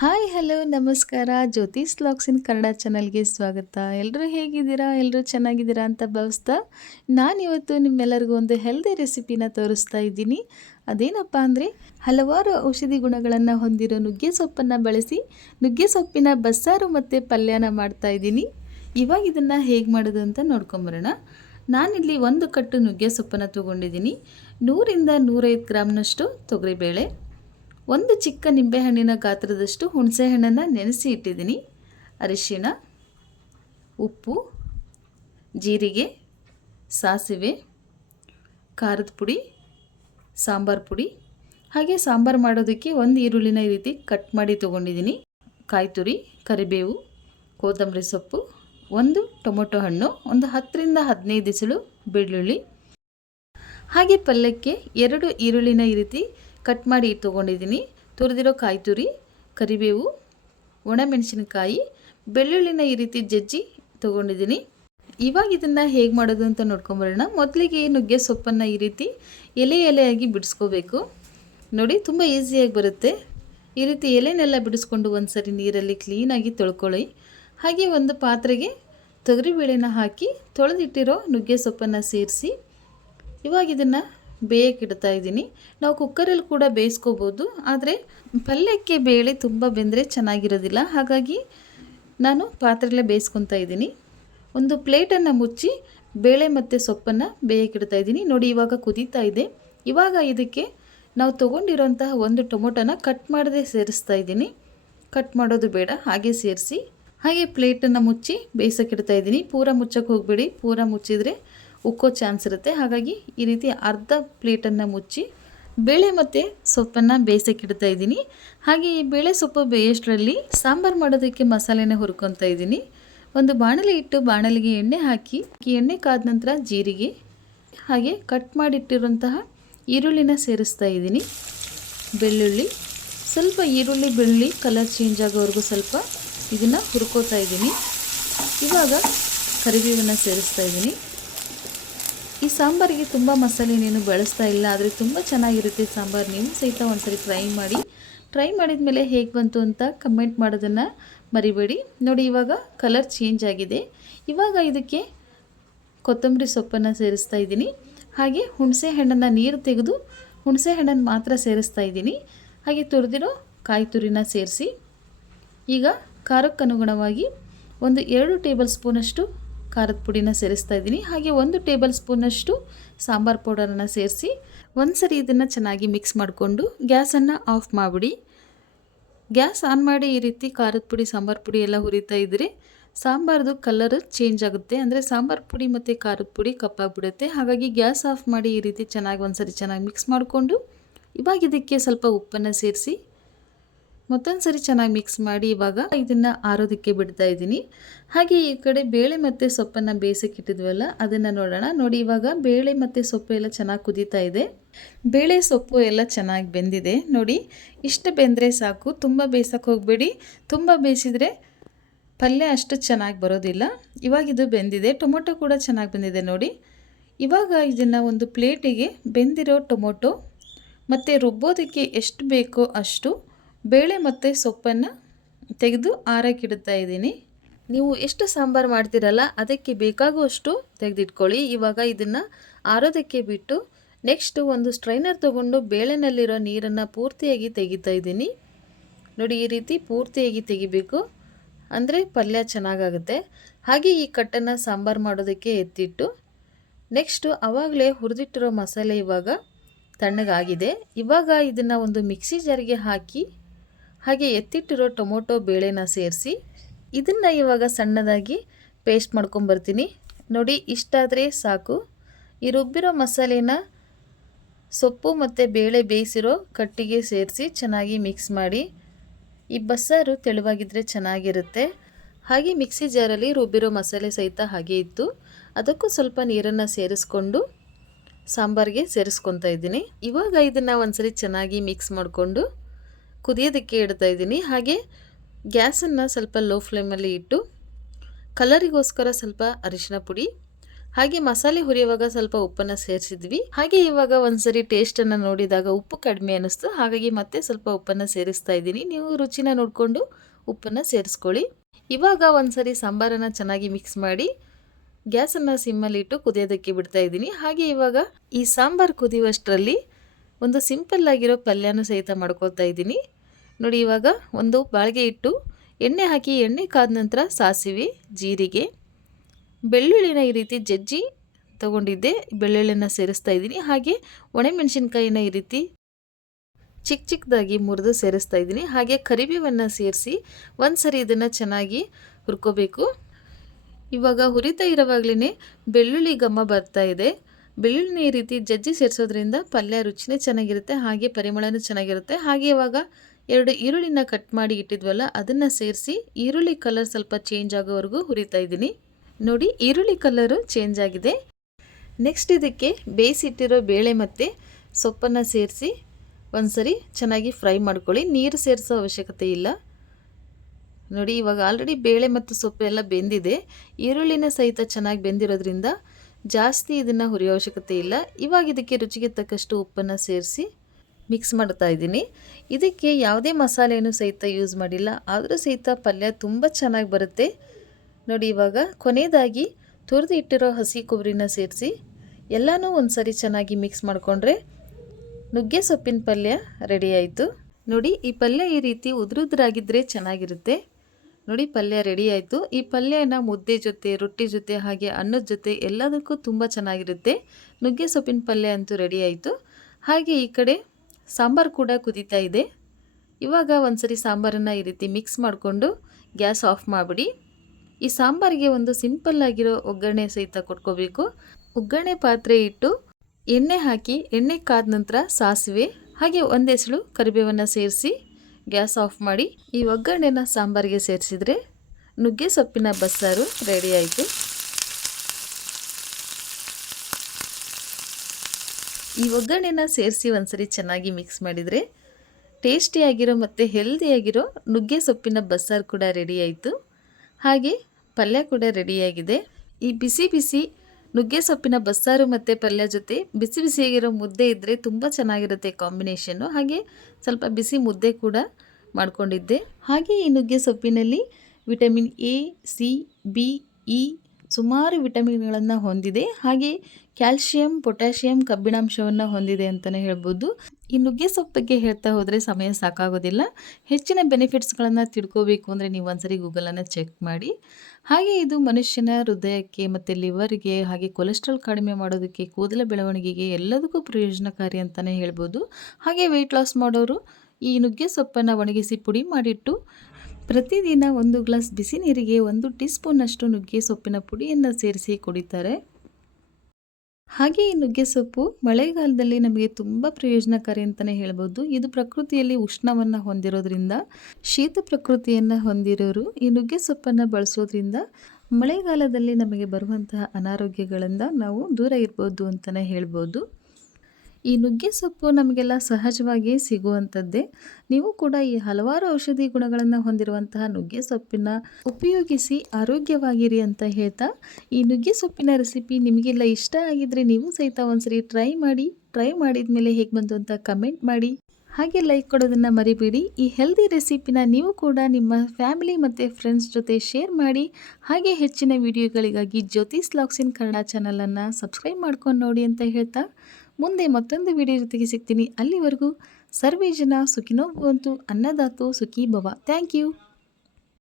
Hi hello ನಮಸ್ಕಾರ. Jyothi's vlogs ಇನ್ ಕನ್ನಡ ಚಾನಲ್ಗೆ ಸ್ವಾಗತ. ಎಲ್ಲರೂ ಹೇಗಿದ್ದೀರಾ? ಎಲ್ಲರೂ ಚೆನ್ನಾಗಿದ್ದೀರಾ ಅಂತ ಭಾವಿಸ್ತಾ ನಾನಿವತ್ತು ನಿಮ್ಮೆಲ್ಲರಿಗೂ ಒಂದು ಹೆಲ್ದಿ ರೆಸಿಪಿನ ತೋರಿಸ್ತಾ ಇದ್ದೀನಿ. ಅದೇನಪ್ಪ ಅಂದರೆ ಹಲವಾರು ಔಷಧಿ ಗುಣಗಳನ್ನು ಹೊಂದಿರೋ ನುಗ್ಗೆ ಸೊಪ್ಪನ್ನು ಬಳಸಿ ನುಗ್ಗೆ ಸೊಪ್ಪಿನ ಬಸ್ಸಾರು ಮತ್ತು ಪಲ್ಯನ ಮಾಡ್ತಾ ಇದ್ದೀನಿ. ಇವಾಗ ಇದನ್ನು ಹೇಗೆ ಮಾಡೋದು ಅಂತ ನೋಡ್ಕೊಂಬರೋಣ. ನಾನಿಲ್ಲಿ ಒಂದು ಕಟ್ಟು ನುಗ್ಗೆ ಸೊಪ್ಪನ್ನು ತೊಗೊಂಡಿದ್ದೀನಿ. 100ರಿಂದ 105 ಗ್ರಾಮ್ನಷ್ಟು ತೊಗರಿಬೇಳೆ, ಒಂದು ಚಿಕ್ಕ ನಿಂಬೆಹಣ್ಣಿನ ಗಾತ್ರದಷ್ಟು ಹುಣಸೆಹಣ್ಣನ್ನು ನೆನೆಸಿ ಇಟ್ಟಿದ್ದೀನಿ, ಅರಿಶಿಣ, ಉಪ್ಪು, ಜೀರಿಗೆ, ಸಾಸಿವೆ, ಖಾರದ ಪುಡಿ, ಸಾಂಬಾರು ಪುಡಿ, ಹಾಗೆ ಸಾಂಬಾರು ಮಾಡೋದಕ್ಕೆ ಒಂದು ಈರುಳ್ಳಿನ ಈ ರೀತಿ ಕಟ್ ಮಾಡಿ ತೊಗೊಂಡಿದ್ದೀನಿ, ಕಾಯಿ ತುರಿ, ಕರಿಬೇವು, ಕೊತ್ತಂಬರಿ ಸೊಪ್ಪು, ಒಂದು ಟೊಮೊಟೊ ಹಣ್ಣು, ಒಂದು 10ರಿಂದ 15 ಎಸಳು ಬೆಳ್ಳುಳ್ಳಿ, ಹಾಗೆ ಪಲ್ಯಕ್ಕೆ 2 ಈರುಳ್ಳಿನ ಈ ರೀತಿ ಕಟ್ ಮಾಡಿ ತೊಗೊಂಡಿದ್ದೀನಿ, ತುರಿದಿರೋ ಕಾಯಿ ತುರಿ, ಕರಿಬೇವು, ಒಣಮೆಣಸಿನಕಾಯಿ, ಬೆಳ್ಳುಳ್ಳಿನ ಈ ರೀತಿ ಜಜ್ಜಿ ತೊಗೊಂಡಿದ್ದೀನಿ. ಇವಾಗ ಇದನ್ನು ಹೇಗೆ ಮಾಡೋದು ಅಂತ ನೋಡ್ಕೊಂಬರೋಣ. ಮೊದಲಿಗೆ ನುಗ್ಗೆ ಸೊಪ್ಪನ್ನು ಈ ರೀತಿ ಎಲೆಯಾಗಿ ಬಿಡಿಸ್ಕೋಬೇಕು. ನೋಡಿ, ತುಂಬ ಈಸಿಯಾಗಿ ಬರುತ್ತೆ. ಈ ರೀತಿ ಎಲೆನೆಲ್ಲ ಬಿಡಿಸ್ಕೊಂಡು ಒಂದು ಸರಿ ನೀರಲ್ಲಿ ಕ್ಲೀನಾಗಿ ತೊಳ್ಕೊಳ್ಳಿ. ಹಾಗೆ ಒಂದು ಪಾತ್ರೆಗೆ ತೊಗರಿಬೇಳೆನ ಹಾಕಿ ತೊಳೆದಿಟ್ಟಿರೋ ನುಗ್ಗೆ ಸೊಪ್ಪನ್ನು ಸೇರಿಸಿ ಇವಾಗ ಇದನ್ನು ಬೇಯಕ್ಕೆ ಇಡ್ತಾ ಇದ್ದೀನಿ. ನಾವು ಕುಕ್ಕರಲ್ಲಿ ಕೂಡ ಬೇಯಿಸ್ಕೋಬೋದು, ಆದರೆ ಪಲ್ಯಕ್ಕೆ ಬೇಳೆ ತುಂಬ ಬೆಂದರೆ ಚೆನ್ನಾಗಿರೋದಿಲ್ಲ. ಹಾಗಾಗಿ ನಾನು ಪಾತ್ರೆಯಲ್ಲೇ ಬೇಯಿಸ್ಕೊತಾ ಇದ್ದೀನಿ. ಒಂದು ಪ್ಲೇಟನ್ನು ಮುಚ್ಚಿ ಬೇಳೆ ಮತ್ತು ಸೊಪ್ಪನ್ನು ಬೇಯಕ್ಕೆ ಇಡ್ತಾ ಇದ್ದೀನಿ. ನೋಡಿ, ಇವಾಗ ಕುದೀತಾ ಇದೆ. ಇವಾಗ ಇದಕ್ಕೆ ನಾವು ತೊಗೊಂಡಿರೋಂತಹ ಒಂದು ಟೊಮೊಟೊನ ಕಟ್ ಮಾಡದೆ ಸೇರಿಸ್ತಾ ಇದ್ದೀನಿ. ಕಟ್ ಮಾಡೋದು ಬೇಡ, ಹಾಗೆ ಸೇರಿಸಿ ಹಾಗೆ ಪ್ಲೇಟನ್ನು ಮುಚ್ಚಿ ಬೇಯಿಸೋಕೆ ಇಡ್ತಾ ಇದ್ದೀನಿ. ಪೂರ ಮುಚ್ಚಕ್ಕೆ ಹೋಗಬೇಡಿ, ಪೂರ ಮುಚ್ಚಿದರೆ ಉಕ್ಕೋ ಚಾನ್ಸ್ ಇರುತ್ತೆ. ಹಾಗಾಗಿ ಈ ರೀತಿ ಅರ್ಧ ಪ್ಲೇಟನ್ನು ಮುಚ್ಚಿ ಬೇಳೆ ಮತ್ತು ಸೊಪ್ಪನ್ನು ಬೇಯಿಸೋಕೆ ಇಡ್ತಾ ಇದ್ದೀನಿ. ಹಾಗೆ ಈ ಬೇಳೆ ಸೊಪ್ಪು ಬೇಯೋಷ್ಟರಲ್ಲಿ ಸಾಂಬಾರು ಮಾಡೋದಕ್ಕೆ ಮಸಾಲೆನ ಹುರ್ಕೊತಾ ಇದ್ದೀನಿ. ಒಂದು ಬಾಣಲೆ ಇಟ್ಟು ಬಾಣಲೆಗೆ ಎಣ್ಣೆ ಹಾಕಿ ಎಣ್ಣೆ ಕಾದ ನಂತರ ಜೀರಿಗೆ ಹಾಗೆ ಕಟ್ ಮಾಡಿಟ್ಟಿರುವಂತಹ ಈರುಳ್ಳಿನ ಸೇರಿಸ್ತಾ ಇದ್ದೀನಿ, ಬೆಳ್ಳುಳ್ಳಿ, ಸ್ವಲ್ಪ ಈರುಳ್ಳಿ ಬೆಳ್ಳುಳ್ಳಿ ಕಲರ್ ಚೇಂಜ್ ಆಗೋವರೆಗೂ ಸ್ವಲ್ಪ ಇದನ್ನು ಹುರ್ಕೋತಾ ಇದ್ದೀನಿ. ಇವಾಗ ಕರಿಬೇವನ್ನು ಸೇರಿಸ್ತಾ ಇದ್ದೀನಿ. ಈ ಸಾಂಬಾರಿಗೆ ತುಂಬ ಮಸಾಲೆನೇನು ಬಳಸ್ತಾ ಇಲ್ಲ, ಆದರೆ ತುಂಬ ಚೆನ್ನಾಗಿರುತ್ತೆ ಸಾಂಬಾರು. ನೀವು ಸಹಿತ ಒಂದ್ಸರಿ ಟ್ರೈ ಮಾಡಿದ ಮೇಲೆ ಹೇಗೆ ಬಂತು ಅಂತ ಕಮೆಂಟ್ ಮಾಡೋದನ್ನು ಮರಿಬೇಡಿ. ನೋಡಿ, ಇವಾಗ ಕಲರ್ ಚೇಂಜ್ ಆಗಿದೆ. ಇವಾಗ ಇದಕ್ಕೆ ಕೊತ್ತಂಬರಿ ಸೊಪ್ಪನ್ನು ಸೇರಿಸ್ತಾ ಇದ್ದೀನಿ. ಹಾಗೆ ಹುಣಸೆ ಹಣ್ಣನ್ನು ನೀರು ತೆಗೆದು ಹುಣಸೆ ಹಣ್ಣನ್ನು ಮಾತ್ರ ಸೇರಿಸ್ತಾ ಇದ್ದೀನಿ. ಹಾಗೆ ತುರಿದಿರೋ ಕಾಯಿ ತುರಿನ ಸೇರಿಸಿ ಈಗ ಖಾರಕ್ಕನುಗುಣವಾಗಿ ಒಂದು 2 ಟೇಬಲ್ ಸ್ಪೂನಷ್ಟು ಖಾರದ ಪುಡಿನ ಸೇರಿಸ್ತಾ ಇದ್ದೀನಿ. ಹಾಗೆ 1 ಟೇಬಲ್ ಸ್ಪೂನಷ್ಟು ಸಾಂಬಾರು ಪೌಡರನ್ನು ಸೇರಿಸಿ ಒಂದು ಸರಿ ಇದನ್ನು ಚೆನ್ನಾಗಿ ಮಿಕ್ಸ್ ಮಾಡಿಕೊಂಡು ಗ್ಯಾಸನ್ನು ಆಫ್ ಮಾಡಿಬಿಡಿ. ಗ್ಯಾಸ್ ಆನ್ ಮಾಡಿ ಈ ರೀತಿ ಖಾರದ ಪುಡಿ ಸಾಂಬಾರು ಪುಡಿ ಎಲ್ಲ ಹುರಿತಾ ಇದ್ದರೆ ಸಾಂಬಾರ್ದು ಕಲರ್ ಚೇಂಜ್ ಆಗುತ್ತೆ. ಅಂದರೆ ಸಾಂಬಾರು ಪುಡಿ ಮತ್ತು ಖಾರದ ಪುಡಿ ಕಪ್ಪಾಗಿಬಿಡುತ್ತೆ. ಹಾಗಾಗಿ ಗ್ಯಾಸ್ ಆಫ್ ಮಾಡಿ ಈ ರೀತಿ ಚೆನ್ನಾಗಿ ಮಿಕ್ಸ್ ಮಾಡಿಕೊಂಡು ಇವಾಗ ಇದಕ್ಕೆ ಸ್ವಲ್ಪ ಉಪ್ಪನ್ನು ಸೇರಿಸಿ ಮತ್ತೊಂದು ಸರಿ ಚೆನ್ನಾಗಿ ಮಿಕ್ಸ್ ಮಾಡಿ ಇವಾಗ ಇದನ್ನು ಆರೋದಕ್ಕೆ ಬಿಡ್ತಾ ಇದ್ದೀನಿ. ಹಾಗೆ ಈ ಕಡೆ ಬೇಳೆ ಮತ್ತು ಸೊಪ್ಪನ್ನು ಬೇಯಿಸಕ್ಕೆ ಇಟ್ಟಿದ್ವಲ್ಲ ಅದನ್ನು ನೋಡೋಣ. ನೋಡಿ, ಇವಾಗ ಬೇಳೆ ಮತ್ತು ಸೊಪ್ಪು ಎಲ್ಲ ಚೆನ್ನಾಗಿ ಕುದೀತಾ ಇದೆ. ಬೇಳೆ ಸೊಪ್ಪು ಎಲ್ಲ ಚೆನ್ನಾಗಿ ಬೆಂದಿದೆ. ನೋಡಿ, ಇಷ್ಟು ಬೆಂದರೆ ಸಾಕು, ತುಂಬ ಬೇಯಿಸಕ್ಕೆ ಹೋಗಬೇಡಿ. ತುಂಬ ಬೇಯಿಸಿದರೆ ಪಲ್ಯ ಅಷ್ಟು ಚೆನ್ನಾಗಿ ಬರೋದಿಲ್ಲ. ಇವಾಗ ಇದು ಬೆಂದಿದೆ. ಟೊಮೊಟೊ ಕೂಡ ಚೆನ್ನಾಗಿ ಬೆಂದಿದೆ. ನೋಡಿ, ಇವಾಗ ಇದನ್ನು ಒಂದು ಪ್ಲೇಟಿಗೆ ಬೆಂದಿರೋ ಟೊಮೊಟೊ ಮತ್ತು ರುಬ್ಬೋದಕ್ಕೆ ಎಷ್ಟು ಬೇಕೋ ಅಷ್ಟು ಬೇಳೆ ಮತ್ತು ಸೊಪ್ಪನ್ನು ತೆಗೆದು ಆರಕ್ಕಿಡ್ತಾ ಇದ್ದೀನಿ. ನೀವು ಎಷ್ಟು ಸಾಂಬಾರು ಮಾಡ್ತೀರಲ್ಲ ಅದಕ್ಕೆ ಬೇಕಾಗುವಷ್ಟು ತೆಗೆದಿಟ್ಕೊಳ್ಳಿ. ಇವಾಗ ಇದನ್ನು ಆರೋದಕ್ಕೆ ಬಿಟ್ಟು ನೆಕ್ಸ್ಟ್ ಒಂದು ಸ್ಟ್ರೈನರ್ ತೊಗೊಂಡು ಬೇಳೆನಲ್ಲಿರೋ ನೀರನ್ನು ಪೂರ್ತಿಯಾಗಿ ತೆಗಿತಾ ಇದ್ದೀನಿ. ನೋಡಿ, ಈ ರೀತಿ ಪೂರ್ತಿಯಾಗಿ ತೆಗಿಬೇಕು, ಅಂದರೆ ಪಲ್ಯ ಚೆನ್ನಾಗಾಗುತ್ತೆ. ಹಾಗೆ ಈ ಕಟ್ಟನ್ನು ಸಾಂಬಾರು ಮಾಡೋದಕ್ಕೆ ಎತ್ತಿಟ್ಟು ನೆಕ್ಸ್ಟು ಆವಾಗಲೇ ಹುರಿದಿಟ್ಟಿರೋ ಮಸಾಲೆ ಇವಾಗ ತಣ್ಣಗಾಗಿದೆ. ಇವಾಗ ಇದನ್ನು ಒಂದು ಮಿಕ್ಸಿ ಜಾರಿಗೆ ಹಾಕಿ ಹಾಗೆ ಎತ್ತಿಟ್ಟಿರೋ ಟೊಮೊಟೊ ಬೇಳೆನ ಸೇರಿಸಿ ಇದನ್ನು ಇವಾಗ ಸಣ್ಣದಾಗಿ ಪೇಸ್ಟ್ ಮಾಡ್ಕೊಂಬರ್ತೀನಿ. ನೋಡಿ, ಇಷ್ಟಾದರೆ ಸಾಕು. ಈ ರುಬ್ಬಿರೋ ಮಸಾಲೆನ ಸೊಪ್ಪು ಮತ್ತು ಬೇಳೆ ಬೇಯಿಸಿರೋ ಕಟ್ಟಿಗೆ ಸೇರಿಸಿ ಚೆನ್ನಾಗಿ ಮಿಕ್ಸ್ ಮಾಡಿ. ಈ ಬಸ್ಸಾರು ತೆಳುವಾಗಿದ್ದರೆ ಚೆನ್ನಾಗಿರುತ್ತೆ. ಹಾಗೆ ಮಿಕ್ಸಿ ಜಾರಲ್ಲಿ ರುಬ್ಬಿರೋ ಮಸಾಲೆ ಸಹಿತ ಹಾಗೆ ಇತ್ತು. ಅದಕ್ಕೂ ಸ್ವಲ್ಪ ನೀರನ್ನು ಸೇರಿಸ್ಕೊಂಡು ಸಾಂಬಾರಿಗೆ ಸೇರಿಸ್ಕೊತಾ ಇದ್ದೀನಿ. ಇವಾಗ ಇದನ್ನು ಒಂದ್ಸರಿ ಚೆನ್ನಾಗಿ ಮಿಕ್ಸ್ ಮಾಡಿಕೊಂಡು ಕುದಿಯೋದಕ್ಕೆ ಇಡ್ತಾ ಇದ್ದೀನಿ. ಹಾಗೆ ಗ್ಯಾಸನ್ನು ಸ್ವಲ್ಪ ಲೋ ಫ್ಲೇಮಲ್ಲಿ ಇಟ್ಟು ಕಲರಿಗೋಸ್ಕರ ಸ್ವಲ್ಪ ಅರಿಶಿನ ಪುಡಿ ಹಾಗೆ ಮಸಾಲೆ ಹುರಿಯುವಾಗ ಸ್ವಲ್ಪ ಉಪ್ಪನ್ನು ಸೇರಿಸಿದ್ವಿ. ಹಾಗೆ ಇವಾಗ ಒಂದ್ಸರಿ ಟೇಸ್ಟನ್ನು ನೋಡಿದಾಗ ಉಪ್ಪು ಕಡಿಮೆ ಅನ್ನಿಸ್ತು, ಹಾಗಾಗಿ ಮತ್ತೆ ಸ್ವಲ್ಪ ಉಪ್ಪನ್ನು ಸೇರಿಸ್ತಾ ಇದ್ದೀನಿ. ನೀವು ರುಚಿನ ನೋಡಿಕೊಂಡು ಉಪ್ಪನ್ನು ಸೇರಿಸ್ಕೊಳ್ಳಿ. ಇವಾಗ ಒಂದ್ಸರಿ ಸಾಂಬಾರನ್ನು ಚೆನ್ನಾಗಿ ಮಿಕ್ಸ್ ಮಾಡಿ ಗ್ಯಾಸನ್ನು ಸಿಮ್ಮಲ್ಲಿಟ್ಟು ಕುದಿಯೋದಕ್ಕೆ ಬಿಡ್ತಾ ಇದ್ದೀನಿ. ಹಾಗೆ ಇವಾಗ ಈ ಸಾಂಬಾರು ಕುದಿಯುವಷ್ಟರಲ್ಲಿ ಒಂದು ಸಿಂಪಲ್ ಆಗಿರೋ ಪಲ್ಯನೂ ಸಹಿತ ಮಾಡ್ಕೊಳ್ತಾ ಇದ್ದೀನಿ. ನೋಡಿ, ಇವಾಗ ಒಂದು ಬಾಳಿಗೆ ಇಟ್ಟು ಎಣ್ಣೆ ಹಾಕಿ ಎಣ್ಣೆ ಕಾದ ನಂತರ ಸಾಸಿವೆ, ಜೀರಿಗೆ, ಬೆಳ್ಳುಳ್ಳಿನ ಈ ರೀತಿ ಜಜ್ಜಿ ತಗೊಂಡಿದ್ದೆ, ಬೆಳ್ಳುಳ್ಳಿನ ಸೇರಿಸ್ತಾ ಇದ್ದೀನಿ. ಹಾಗೆ ಒಣಮೆಣಸಿನ್ಕಾಯಿನ ಈ ರೀತಿ ಚಿಕ್ಕದಾಗಿ ಮುರಿದು ಸೇರಿಸ್ತಾ ಇದ್ದೀನಿ. ಹಾಗೆ ಕರಿಬೇವನ್ನು ಸೇರಿಸಿ ಒಂದ್ಸರಿ ಇದನ್ನು ಚೆನ್ನಾಗಿ ಹುರ್ಕೋಬೇಕು. ಇವಾಗ ಹುರಿತಾ ಇರೋವಾಗಲೇ ಬೆಳ್ಳುಳ್ಳಿ ಘಮ ಬರ್ತಾ ಇದೆ. ಬೆಳ್ಳುಳ್ಳಿನ ಈ ರೀತಿ ಜಜ್ಜಿ ಸೇರಿಸೋದ್ರಿಂದ ಪಲ್ಯ ರುಚಿನೇ ಚೆನ್ನಾಗಿರುತ್ತೆ, ಹಾಗೆ ಪರಿಮಳನೂ ಚೆನ್ನಾಗಿರುತ್ತೆ. ಹಾಗೆ ಇವಾಗ 2 ಈರುಳ್ಳಿನ ಕಟ್ ಮಾಡಿ ಇಟ್ಟಿದ್ವಲ್ಲ ಅದನ್ನು ಸೇರಿಸಿ ಈರುಳ್ಳಿ ಕಲರ್ ಸ್ವಲ್ಪ ಚೇಂಜ್ ಆಗೋವರೆಗೂ ಹುರಿತಾ ಇದ್ದೀನಿ. ನೋಡಿ, ಈರುಳ್ಳಿ ಕಲರು ಚೇಂಜ್ ಆಗಿದೆ. ನೆಕ್ಸ್ಟ್ ಇದಕ್ಕೆ ಬೇಯಿಸಿಟ್ಟಿರೋ ಬೇಳೆ ಮತ್ತು ಸೊಪ್ಪನ್ನು ಸೇರಿಸಿ ಒಂದ್ಸರಿ ಚೆನ್ನಾಗಿ ಫ್ರೈ ಮಾಡ್ಕೊಳ್ಳಿ. ನೀರು ಸೇರಿಸೋ ಅವಶ್ಯಕತೆ ಇಲ್ಲ. ನೋಡಿ, ಇವಾಗ ಆಲ್ರೆಡಿ ಬೇಳೆ ಮತ್ತು ಸೊಪ್ಪು ಎಲ್ಲ ಬೆಂದಿದೆ. ಈರುಳ್ಳಿನ ಸಹಿತ ಚೆನ್ನಾಗಿ ಬೆಂದಿರೋದ್ರಿಂದ ಜಾಸ್ತಿ ಇದನ್ನು ಹುರಿಯೋ ಅವಶ್ಯಕತೆ ಇಲ್ಲ. ಇವಾಗ ಇದಕ್ಕೆ ರುಚಿಗೆ ತಕ್ಕಷ್ಟು ಉಪ್ಪನ್ನು ಸೇರಿಸಿ ಮಿಕ್ಸ್ ಮಾಡ್ತಾ ಇದ್ದೀನಿ. ಇದಕ್ಕೆ ಯಾವುದೇ ಮಸಾಲೆಯನ್ನು ಸಹಿತ ಯೂಸ್ ಮಾಡಿಲ್ಲ, ಆದರೂ ಸಹಿತ ಪಲ್ಯ ತುಂಬ ಚೆನ್ನಾಗಿ ಬರುತ್ತೆ. ನೋಡಿ, ಇವಾಗ ಕೊನೆಯದಾಗಿ ತುರಿದು ಇಟ್ಟಿರೋ ಹಸಿ ಕೊಬ್ಬರಿನ ಸೇರಿಸಿ ಎಲ್ಲನೂ ಒಂದ್ಸರಿ ಚೆನ್ನಾಗಿ ಮಿಕ್ಸ್ ಮಾಡಿಕೊಂಡ್ರೆ ನುಗ್ಗೆ ಸೊಪ್ಪಿನ ಪಲ್ಯ ರೆಡಿ ಆಯಿತು. ನೋಡಿ, ಈ ಪಲ್ಯ ಈ ರೀತಿ ಉದುರುದ್ರಾಗಿದ್ದರೆ ಚೆನ್ನಾಗಿರುತ್ತೆ. ನೋಡಿ, ಪಲ್ಯ ರೆಡಿ ಆಯಿತು. ಈ ಪಲ್ಯನ ಮುದ್ದೆ ಜೊತೆ, ರೊಟ್ಟಿ ಜೊತೆ, ಹಾಗೆ ಅನ್ನದ ಜೊತೆ ಎಲ್ಲದಕ್ಕೂ ತುಂಬ ಚೆನ್ನಾಗಿರುತ್ತೆ. ನುಗ್ಗೆ ಸೊಪ್ಪಿನ ಪಲ್ಯ ಅಂತೂ ರೆಡಿ ಆಯಿತು. ಹಾಗೆ ಈ ಕಡೆ ಸಾಂಬಾರು ಕೂಡ ಕುದೀತಾ ಇದೆ. ಇವಾಗ ಒಂದ್ಸರಿ ಸಾಂಬಾರನ್ನು ಈ ರೀತಿ ಮಿಕ್ಸ್ ಮಾಡಿಕೊಂಡು ಗ್ಯಾಸ್ ಆಫ್ ಮಾಡಿಬಿಡಿ. ಈ ಸಾಂಬಾರಿಗೆ ಒಂದು ಸಿಂಪಲ್ ಆಗಿರೋ ಒಗ್ಗರಣೆ ಸಹಿತ ಕೊಟ್ಕೋಬೇಕು. ಒಗ್ಗರಣೆ ಪಾತ್ರೆ ಇಟ್ಟು ಎಣ್ಣೆ ಹಾಕಿ ಎಣ್ಣೆ ಕಾದ ನಂತರ ಸಾಸಿವೆ ಹಾಗೆ ಒಂದೆಸಳು ಕರಿಬೇವನ್ನು ಸೇರಿಸಿ ಗ್ಯಾಸ್ ಆಫ್ ಮಾಡಿ ಈ ಒಗ್ಗರಣೆನ ಸಾಂಬಾರಿಗೆ ಸೇರಿಸಿದ್ರೆ ನುಗ್ಗೆ ಸೊಪ್ಪಿನ ಬಸ್ಸಾರು ರೆಡಿ ಆಯಿತು. ಈ ಒಗ್ಗರಣೆನ ಸೇರಿಸಿ ಒಂದ್ಸರಿ ಚೆನ್ನಾಗಿ ಮಿಕ್ಸ್ ಮಾಡಿದರೆ ಟೇಸ್ಟಿಯಾಗಿರೋ ಮತ್ತು ಹೆಲ್ದಿಯಾಗಿರೋ ನುಗ್ಗೆ ಸೊಪ್ಪಿನ ಬಸ್ಸಾರು ಕೂಡ ರೆಡಿ ಆಯಿತು. ಹಾಗೆ ಪಲ್ಯ ಕೂಡ ರೆಡಿಯಾಗಿದೆ. ಈ ಬಿಸಿ ಬಿಸಿ ನುಗ್ಗೆ ಸೊಪ್ಪಿನ ಬಸ್ಸಾರು ಮತ್ತು ಪಲ್ಯ ಜೊತೆ ಬಿಸಿ ಬಿಸಿಯಾಗಿರೋ ಮುದ್ದೆ ಇದ್ದರೆ ತುಂಬ ಚೆನ್ನಾಗಿರುತ್ತೆ ಕಾಂಬಿನೇಷನ್ನು. ಹಾಗೆ ಸ್ವಲ್ಪ ಬಿಸಿ ಮುದ್ದೆ ಕೂಡ ಮಾಡ್ಕೊಂಡಿದ್ದೆ. ಹಾಗೆ ಈ ನುಗ್ಗೆ ಸೊಪ್ಪಿನಲ್ಲಿ vitamin A, C, B, E ಸುಮಾರು ವಿಟಮಿನ್ಗಳನ್ನು ಹೊಂದಿದೆ. ಹಾಗೆ ಕ್ಯಾಲ್ಶಿಯಂ, ಪೊಟ್ಯಾಷಿಯಂ, ಕಬ್ಬಿಣಾಂಶವನ್ನು ಹೊಂದಿದೆ ಅಂತಲೇ ಹೇಳ್ಬೋದು. ಈ ನುಗ್ಗೆ ಸೊಪ್ಪು ಬಗ್ಗೆ ಹೇಳ್ತಾ ಹೋದರೆ ಸಮಯ ಸಾಕಾಗೋದಿಲ್ಲ. ಹೆಚ್ಚಿನ ಬೆನಿಫಿಟ್ಸ್ಗಳನ್ನು ತಿಳ್ಕೋಬೇಕು ಅಂದರೆ ನೀವು ಒಂದ್ಸರಿ ಗೂಗಲನ್ನು ಚೆಕ್ ಮಾಡಿ. ಹಾಗೆ ಇದು ಮನುಷ್ಯನ ಹೃದಯಕ್ಕೆ ಮತ್ತು ಲಿವರ್ಗೆ, ಹಾಗೆ ಕೊಲೆಸ್ಟ್ರಾಲ್ ಕಡಿಮೆ ಮಾಡೋದಕ್ಕೆ, ಕೂದಲ ಬೆಳವಣಿಗೆಗೆ ಎಲ್ಲದಕ್ಕೂ ಪ್ರಯೋಜನಕಾರಿ ಅಂತಲೇ ಹೇಳ್ಬೋದು. ಹಾಗೆ ವೆಯ್ಟ್ ಲಾಸ್ ಮಾಡೋರು ಈ ನುಗ್ಗೆ ಸೊಪ್ಪನ್ನು ಒಣಗಿಸಿ ಪುಡಿ ಮಾಡಿಟ್ಟು ಪ್ರತಿದಿನ 1 ಗ್ಲಾಸ್ ಬಿಸಿ ನೀರಿಗೆ 1 ಟೀ ಸ್ಪೂನ್ನಷ್ಟು ನುಗ್ಗೆ ಸೊಪ್ಪಿನ ಪುಡಿಯನ್ನು ಸೇರಿಸಿ ಕುಡಿತಾರೆ. ಹಾಗೆ ಈ ನುಗ್ಗೆ ಸೊಪ್ಪು ಮಳೆಗಾಲದಲ್ಲಿ ನಮಗೆ ತುಂಬ ಪ್ರಯೋಜನಕಾರಿ ಅಂತಲೇ ಹೇಳ್ಬೋದು. ಇದು ಪ್ರಕೃತಿಯಲ್ಲಿ ಉಷ್ಣವನ್ನು ಹೊಂದಿರೋದ್ರಿಂದ, ಶೀತ ಪ್ರಕೃತಿಯನ್ನು ಹೊಂದಿರೋರು ಈ ನುಗ್ಗೆ ಸೊಪ್ಪನ್ನು ಬಳಸೋದ್ರಿಂದ ಮಳೆಗಾಲದಲ್ಲಿ ನಮಗೆ ಬರುವಂತಹ ಅನಾರೋಗ್ಯಗಳಿಂದ ನಾವು ದೂರ ಇರ್ಬೋದು ಅಂತಲೇ ಹೇಳ್ಬೋದು. ಈ ನುಗ್ಗೆ ಸೊಪ್ಪು ನಮಗೆಲ್ಲ ಸಹಜವಾಗಿ ಸಿಗುವಂಥದ್ದೇ. ನೀವು ಕೂಡ ಈ ಹಲವಾರು ಔಷಧಿ ಗುಣಗಳನ್ನು ಹೊಂದಿರುವಂತಹ ನುಗ್ಗೆ ಸೊಪ್ಪಿನ ಉಪಯೋಗಿಸಿ ಆರೋಗ್ಯವಾಗಿರಿ ಅಂತ ಹೇಳ್ತಾ, ಈ ನುಗ್ಗೆ ಸೊಪ್ಪಿನ ರೆಸಿಪಿ ನಿಮಗೆಲ್ಲ ಇಷ್ಟ ಆಗಿದ್ರೆ ನೀವು ಸಹಿತ ಒಂದ್ಸರಿ ಟ್ರೈ ಮಾಡಿ. ಟ್ರೈ ಮಾಡಿದ ಮೇಲೆ ಹೇಗೆ ಬಂತು ಅಂತ ಕಮೆಂಟ್ ಮಾಡಿ. ಹಾಗೆ ಲೈಕ್ ಕೊಡೋದನ್ನು ಮರಿಬೇಡಿ. ಈ ಹೆಲ್ದಿ ರೆಸಿಪಿನ ನೀವು ಕೂಡ ನಿಮ್ಮ ಫ್ಯಾಮಿಲಿ ಮತ್ತು ಫ್ರೆಂಡ್ಸ್ ಜೊತೆ ಶೇರ್ ಮಾಡಿ. ಹಾಗೆ ಹೆಚ್ಚಿನ ವಿಡಿಯೋಗಳಿಗಾಗಿ ಜ್ಯೋತಿಸ್ ವ್ಲಾಗ್ಸ್ ಇನ್ ಕನ್ನಡ ಚಾನಲನ್ನು ಸಬ್ಸ್ಕ್ರೈಬ್ ಮಾಡ್ಕೊಂಡು ನೋಡಿ ಅಂತ ಹೇಳ್ತಾ, ಮುಂದೆ ಮತ್ತೊಂದು ವಿಡಿಯೋ ಜೊತೆಗೆ ಸಿಗ್ತೀನಿ. ಅಲ್ಲಿವರೆಗೂ ಸರ್ವೇ ಜನ ಸುಖಿನೋ ಭವಂತು, ಅನ್ನದಾತೋ ಸುಖೀ ಭವ. Thank you.